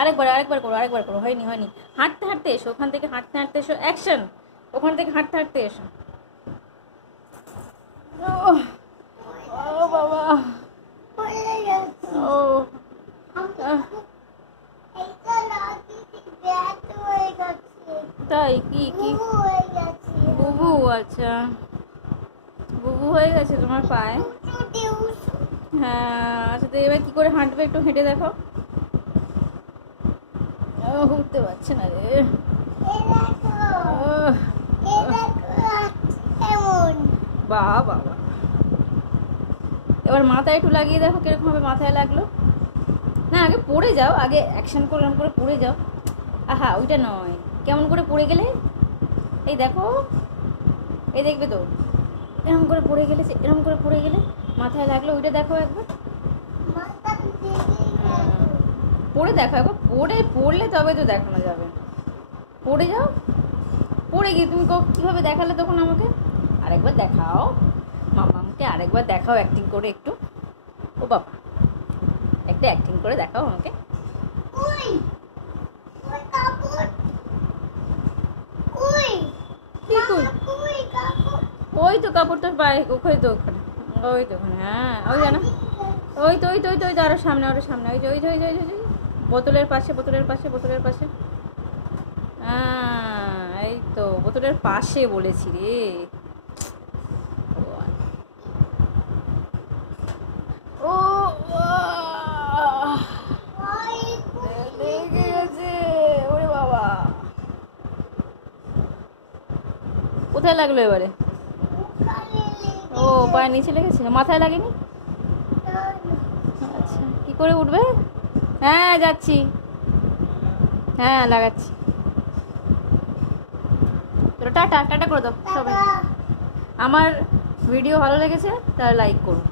আরেকবার আরেকবার করো, আরেকবার করো। হয়নি হয়নি। হাঁটতে হাঁটতে এসো, ওখান থেকে হাঁটতে হাঁটতে এসো। অ্যাকশন। ওখান থেকে হাঁটতে হাঁটতে এসো। ওহ, ও বাবা। ও আহ, তাই কি কি বুবু? আচ্ছা, বুবু হয়ে গেছে তোমার পায়ে? হ্যাঁ, আচ্ছা তো এবার কি করে হাঁটবে একটু হেঁটে দেখো। উঠতে পারছে না রে। বাহ বাবা। এবার মাথায় একটু লাগিয়ে দেখো কিরকম ভাবে মাথায় লাগলো। না আগে পড়ে যাও, আগে অ্যাকশন করলাম করে পড়ে যাও। আহা ওইটা নয়, কেমন করে পড়ে গেলে। এই দেখো, এই দেখবে তো এরকম করে পড়ে গেলে, এরকম করে পড়ে গেলে মাথায় লাগলো, ওইটা দেখো একবার। পড়ে দেখো একবার, পড়লে তবে তো দেখানো যাবে। পড়ে যাও, পড়ে গিয়ে তুমি কীভাবে দেখালে তখন আমাকে। আরেকবার দেখাও মামাকে, আরেকবার দেখাও অ্যাক্টিং করে একটু। ও বাবা, একটা অ্যাক্টিং করে দেখাও আমাকে। ওই তো কাপড়টা পায়ে, ওই তো ওখানে, ওই তো ওখানে, হ্যাঁ ওই জানা। ওই তো ওই তো ওই তো ওই তো আরো সামনে, আরো সামনে, ওই যে ওই যে ওই যে ওই যে বোতলের পাশে, বোতলের পাশে, বোতলের পাশে। হ্যাঁ এই তো বোতলের পাশে বলেছি রে। ও লেগে গেছে, ওরে বাবা। কোথায় লাগলো এবারে? ও পায়ের নিচে লেগেছে, মাথায় লাগেনি? আচ্ছা কি করে উঠবে? হ্যাঁ যাচ্ছি, হ্যাঁ লাগাচ্ছি। টাটা টাটা করে দাও সবাই। আমার ভিডিও ভালো লেগেছে তাহলে লাইক করো।